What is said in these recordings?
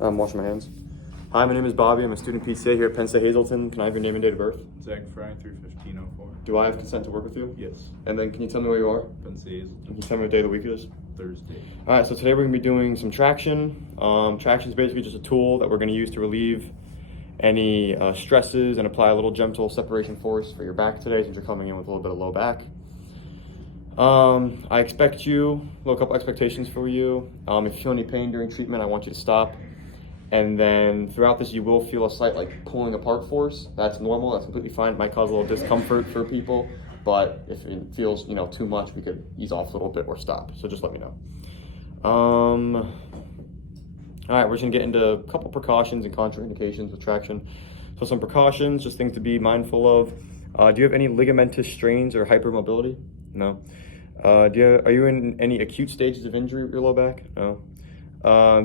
I'm washing my hands. Hi, my name is Bobby. I'm a student PCA here at Penn State Hazleton. Can I have your name and date of birth? Zach Fry, 3/15/04. Do I have consent to work with you? Yes. And then can you tell me where you are? Penn State Hazleton. Can you tell me what day of the week it is? Thursday. All right, so today we're going to be doing some traction. Traction is basically just a tool that we're going to use to relieve any stresses and apply a little gentle separation force for your back today since you're coming in with a little bit of low back. I expect you, a couple expectations for you. If you feel any pain during treatment, I want you to stop. And then throughout this, you will feel a slight pulling apart force. That's normal, that's completely fine. It might cause a little discomfort for people, but if it feels, too much, we could ease off a little bit or stop. So just let me know. All right, we're just gonna get into a couple precautions and contraindications with traction. So some precautions, just things to be mindful of. Do you have any ligamentous strains or hypermobility? No. Are you in any acute stages of injury with your low back? No.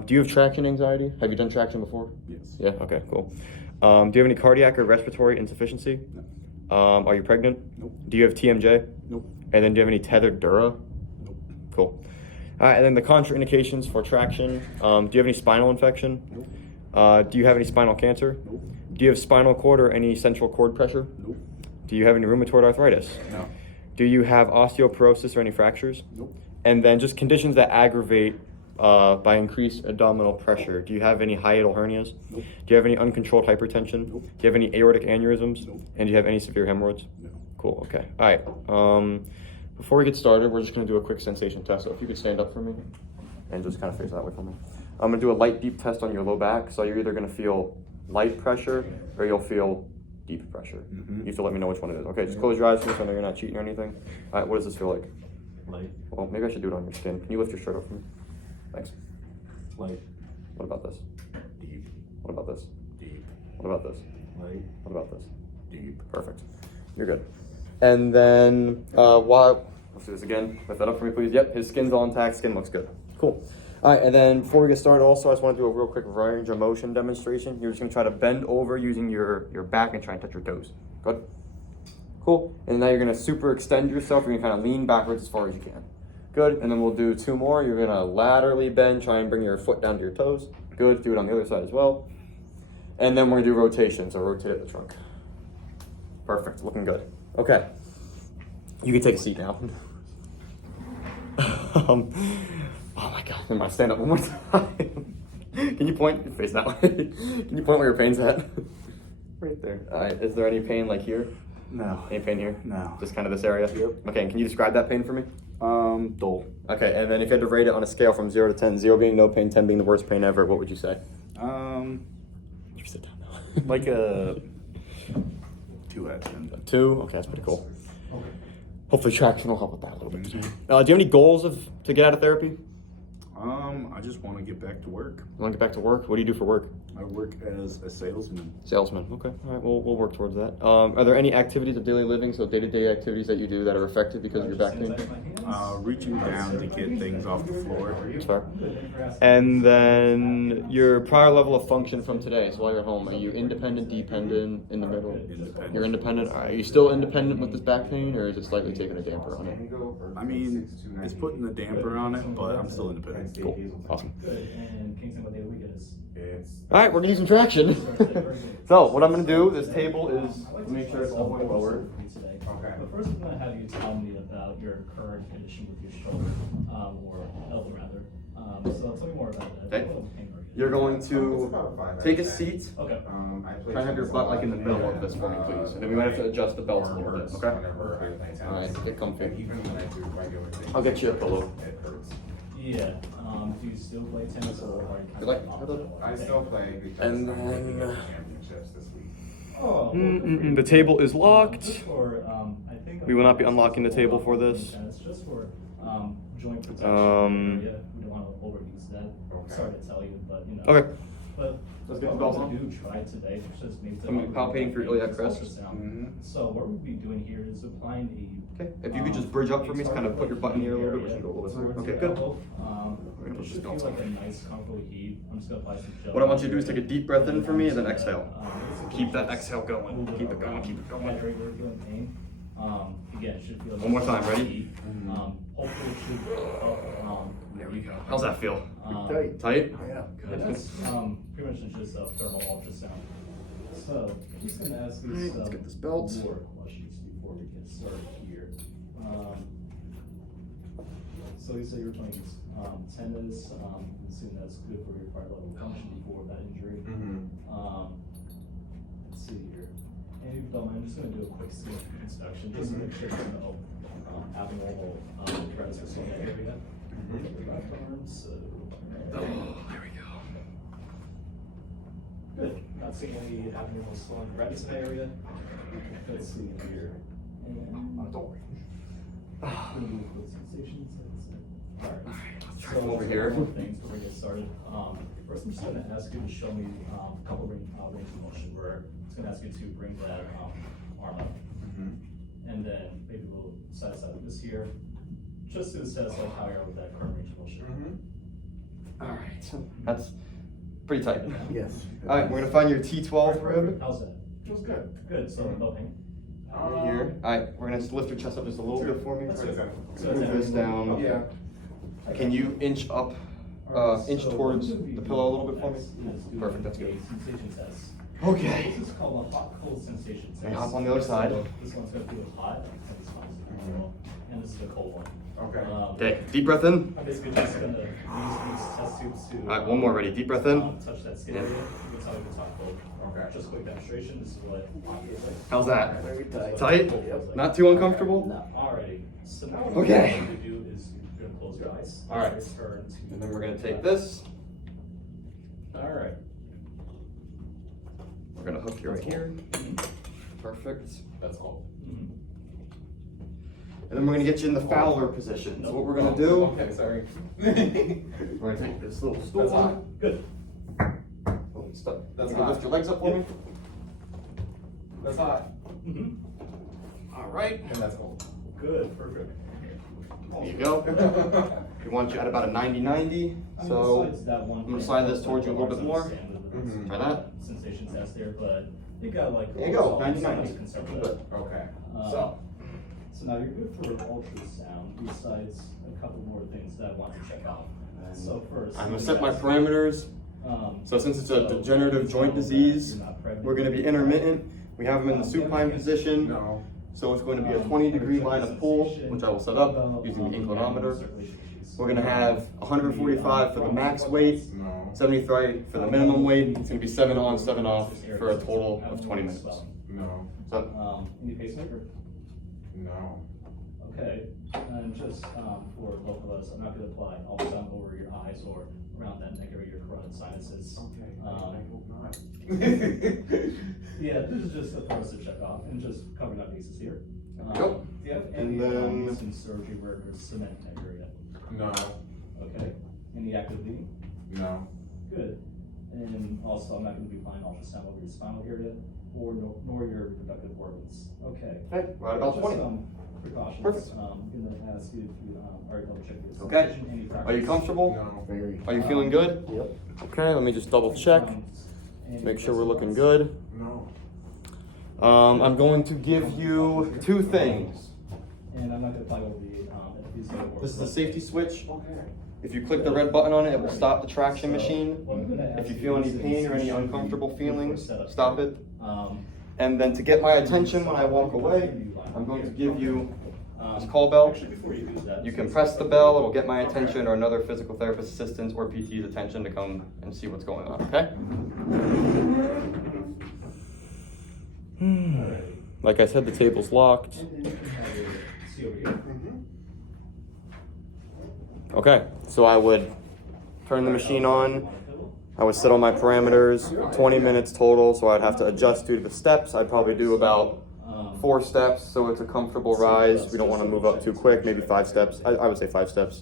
Do you have traction anxiety? Have you done traction before? Yes. Yeah, okay, cool. Do you have any cardiac or respiratory insufficiency? No. Are you pregnant? Nope. Do you have TMJ? Nope. And then do you have any tethered dura? Nope. Cool. All right, and then the contraindications for traction. Do you have any spinal infection? Nope. Do you have any spinal cancer? Nope. Do you have spinal cord or any central cord pressure? Nope. Do you have any rheumatoid arthritis? No. Do you have osteoporosis or any fractures? Nope. And then just conditions that aggravate by increased abdominal pressure. Do you have any hiatal hernias? Nope. Do you have any uncontrolled hypertension? Nope. Do you have any aortic aneurysms? Nope. And do you have any severe hemorrhoids? No. Cool, okay. All right. Before we get started, we're just gonna do a quick sensation test. So if you could stand up for me and just kind of face that way for me. I'm gonna do a light deep test on your low back. So you're either gonna feel light pressure or you'll feel deep pressure. Mm-hmm. You have to let me know which one it is. Okay, just close your eyes for me so I know you're not cheating or anything. All right, what does this feel like? Light. Well, maybe I should do it on your skin. Can you lift your shirt up for me? Thanks. Light. What about this? Deep. What about this? Deep. What about this? Light. What about this? Deep. Perfect. You're good. And then, let's do this again. Lift that up for me, please. Yep, his skin's all intact. Skin looks good. Cool. All right, and then before we get started, also, I just want to do a real quick range of motion demonstration. You're just going to try to bend over using your back and try and touch your toes. Good? Cool. And now you're going to super extend yourself. You're going to kind of lean backwards as far as you can. Good. And then we'll do two more. You're going to laterally bend, try and bring your foot down to your toes. Good. Do it on the other side as well. And then we're going to do rotation. So rotate at the trunk. Perfect. Looking good. Okay. You can take a seat now. Oh my God, I'm gonna stand up one more time. Can you point your face that way? Can you point where your pain's at? Right there. All right, is there any pain here? No. Any pain here? No. Just kind of this area? Yep. Okay, and can you describe that pain for me? Dull. Okay, and then if you had to rate it on a scale from 0 to 10, 0 being no pain, 10 being the worst pain ever, what would you say? You sit down now. like a 2 actually. 2? Okay, that's pretty cool. Hopefully traction will help with that a little bit. Do you have any goals to get out of therapy? I just want to get back to work. You want to get back to work? What do you do for work? I work as a salesman. Salesman. Okay. All right. We'll work towards that. Are there any activities of daily living, so day-to-day activities that you do that are affected because of your back pain? Reaching down to get things off the floor. That's fair. And then your prior level of function from today. So while you're home, are you independent, dependent, in the middle? Independent. You're independent. All right. Are you still independent with this back pain, or is it slightly taking a damper on it? I mean, it's putting a damper on it, but I'm still independent. Cool. Awesome. And Kingston, what day of the week it is? All right, we're gonna use some traction. So what I'm gonna do, this table is make sure it's all the way lower. Okay. But first, I'm going to have you tell me about your current condition with your shoulder, or elbow rather. So tell me more about that. Okay. You're going to take a seat. Okay. Try and have your butt in the middle of this for me, please. And then we might have to adjust the belt a little bit. Okay. All right, get comfy. I'll get you a pillow. Yeah. Do you still play tennis or are you You like- I still play because And I'm winning then- championships this week. Oh, The table is locked. Just for, I think We will not be unlocking the table for this. It's just for joint protection. Yeah, we don't want to overuse that. Okay. Sorry to tell you, but Okay. But Let's get the what belt we're on. going to do try today is just make the I'm palpating for your iliac crest. ultrasound. Mhm. So what we'll be doing here is applying Okay. If you could just bridge up for me to kind of put your butt in the air a little bit, we should go a little bit. Okay, good. It push should this feel belt like a nice comfortable heat. I'm just gonna apply some gel. What I want you to do is take a deep breath in for me and then exhale. Basically Keep that just exhale going. move Keep it going. Keep it going. Hydrate where you're feeling pain. Again, it should feel One more time, ready? heat. Hopefully it should help. There we go. How's that feel? Tight. Tight? Yeah. And that's pretty much just a thermal ultrasound. So I'm just gonna ask you Alright, let's get this belt. more questions before we get started here. So you say you're playing tennis. I'm assuming that's good for your prior level of function before that injury. Let's see here. And if you don't mind, I'm just gonna do a quick skin inspection just to make sure there's no abnormal threats or something in that area. Left arm, so. Oh, there we go. Good. Not seeing any abnormal swelling redness in the area. Let's see here. And sensations. Alright. Try them over here. More things before we get started. First, I'm just going to ask you to show me a couple range of motion where it's going to ask you to bring that arm up. And then maybe we'll set aside this here. Just to assess like how you're with that current range of motion. Alright, that's pretty tight. Yes. Alright, we're gonna find your T12 rib. How's that? Feels good. Good. So no pain. Right here. Alright, we're gonna just lift your chest up just a little bit for me. That's Move good. this down. Yeah. Can you inch up, inch towards the pillow a little bit for me? Perfect, that's good. Sensation test. Okay. This is called a hot cold sensation test. And hop on the other side. So this one's gonna feel hot, and this one's gonna feel, and this is the cold one. Okay. Okay, deep breath in. I'm basically just gonna use these test tubes to. Alright, one more, ready. Deep breath in. Touch that skin area. You can tell it's hot cold. Okay. Just quick demonstration. This is what hot feels like. How's that? Very tight. Tight? Yep. Not too uncomfortable? No. Alrighty. So now what Okay. I'm going to do is you're gonna close your eyes. Alright. Return to. And then we're gonna take this. Alright. We're gonna hook you right here. Perfect. That's all. And then we're gonna get you in the Fowler position. So what we're gonna do, Okay, sorry. we're gonna take this little stool. That's hot. Good. Oh, stop. That's You can hot. lift your legs up for me. That's hot. Alright. And that's cold. Good. Perfect. There you go. We want you at about a 90-90. So I'm gonna slide this towards you a little bit more. Try that. Sensation test there, but you got like. There you go, overall, 90-90. somebody's concerned with Good. that. Okay. So now you're good for ultrasound, besides a couple more things that I want to check out. So first. I'm gonna set my parameters. So since it's a degenerative joint disease, you're not pregnant. we're gonna be intermittent. We have them in the supine position. No. So it's going to be a 20-degree line of pull, which I will set up using the inclinometer. We're gonna have 145 for the max weight, No. 73 for the minimum weight. It's gonna be 7 on, 7 off for a total of 20 minutes. No. So, Any pacemaker? No. Okay, and just for both of us, I'm not gonna apply ultrasound over your eyes or around that neck area, your carotid sinuses. Okay. I hope not. Yeah, this is just for us to check off and just covering our bases here. Go. Do you have And any then- recent surgery where there's cement in that area? No. Okay, any active bleeding? No. Good. And also, I'm not gonna be applying ultrasound over your spinal area or nor your reproductive organs. Okay. okay, right about Just 20. some precautions. Perfect. I'm gonna ask you if you are double check your Okay. sensation, any Are you fractures. comfortable? No. Very. Are you feeling good? Yep. Okay, let me just double check. Any Make sure we're looking questions? good. No. I'm going to give you 2 things. And I'm not gonna apply over the physio or. This is the safety switch. Okay. If you click the red button on it, it will stop the traction machine. What I'm gonna If ask you feel any is pain or any should uncomfortable be feelings, set up stop here. it. And then to get my attention when I walk away, I'm going to give you this call bell. Actually, before you do that. You can press the bell, it'll get my attention or another physical therapist assistant's or PT's attention to come and see what's going on, okay? Alrighty. Like I said, the table's locked. And then you can have your see over here. Okay, so I would turn the machine on. I would sit on my parameters, 20 minutes total, so I'd have to adjust due to the steps. I'd probably do about 4 steps, so it's a comfortable rise. We don't want to move up too quick, maybe 5 steps. I would say 5 steps.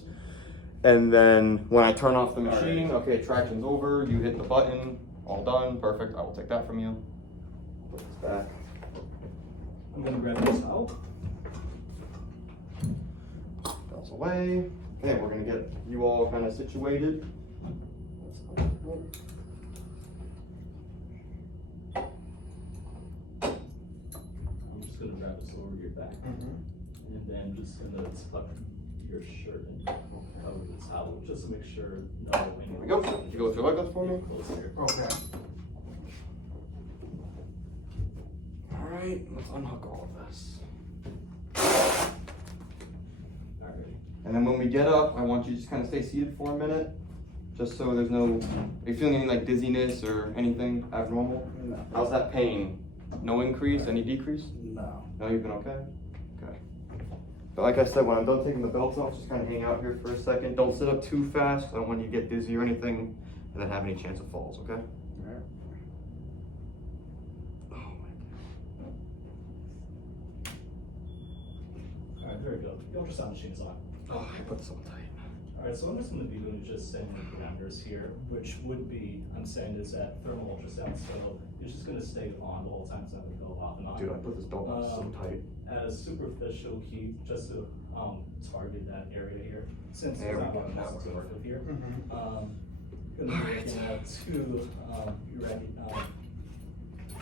And then when I turn off the machine, okay, traction's over, you hit the button, all done, perfect. I will take that from you. Put this back. I'm gonna grab this out. Bells away. Okay, we're gonna get you all kind of situated. I'm just gonna grab this over your back. And then just gonna tuck your shirt and cover the towel, just to make sure no. There we go. Could you go with your leg up for me? Close here. Okay. All right, let's unhook all of this. Alright. And then when we get up, I want you to just kind of stay seated for a minute, just so there's no, are you feeling any like dizziness or anything abnormal? No. How's that pain? No increase, any decrease? No. No, you've been okay? Okay. But like I said, when I'm done taking the belts off, just kind of hang out here for a second. Don't sit up too fast. I don't want you to get dizzy or anything and then have any chance of falls, okay? Alright. Oh my Alright, very good. The ultrasound machine is on. God. Oh, I put this on tight. Alright, so what I'm just gonna be doing is just setting the parameters here, which would be, I'm saying is that thermal ultrasound, so it's just gonna stay on the whole time, it's not gonna go off and on. Dude, I put this belt on so tight. As superficial heat, just to target that area here, since There there's we not a go, lot now of we're muscle working. here. Mm-hmm. Gonna be looking at two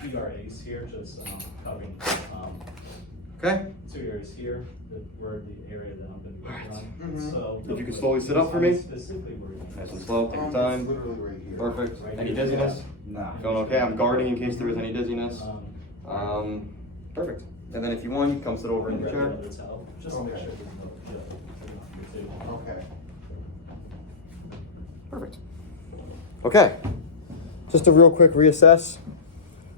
ERAs here, just covering Okay? two areas here, that were the area that I'm gonna be working on. Mhm. So If you could slowly sit up for me. Specifically where you. Nice and slow, take your It's time. literally right here. Perfect. Right Any here. dizziness? Nah. Feeling okay? I'm guarding in case there is any dizziness. Perfect. And then if you want, you can come sit over in your chair. Just to make Okay. sure there's no. Okay. Perfect. Okay. Just a real quick reassess.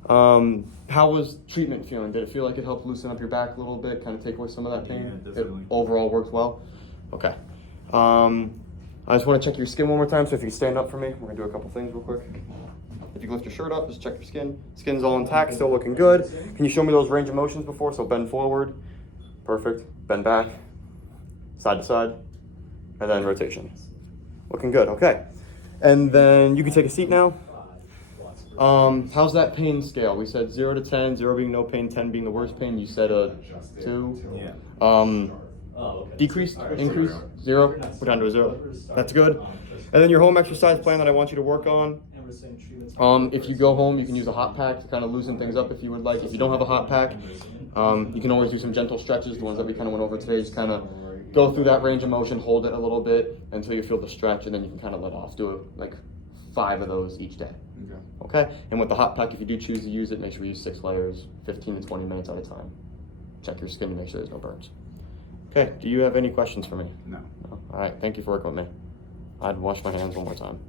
How was treatment feeling? Did it feel like it helped loosen up your back a little bit, kind of take away some of that pain? Yeah, definitely. It overall worked well? Okay. I just want to check your skin one more time, so if you can stand up for me, we're going to do a couple things real quick. If you can lift your shirt up, just check your skin. Skin's all intact, still looking good. Can you show me those range of motions before? So bend forward. Perfect. Bend back. Side to side. And then rotation. Looking good, okay. And then you can take a seat now. How's that pain scale? We said 0 to 10, 0 being no pain, 10 being the worst pain. You said a 2. Yeah. Okay. Decreased, Alright, increase, so 0. We're down to a 0. That's good. And then your home exercise plan that I want you to work on. And we're saying treatments. If you go home, you can use a hot pack to kind of loosen things up if you would like. If you don't have a hot pack, you can always do some gentle stretches, the ones that we kind of went over today. Just kind of go through that range of motion, hold it a little bit until you feel the stretch, and then you can kind of let off. Do it like 5 of those each day. Okay. Okay? And with the hot pack, if you do choose to use it, make sure you use 6 layers, 15 to 20 minutes at a time. Check your skin to make sure there's no burns. Okay, do you have any questions for me? No. No? All right, thank you for working with me. I'd wash my hands one more time.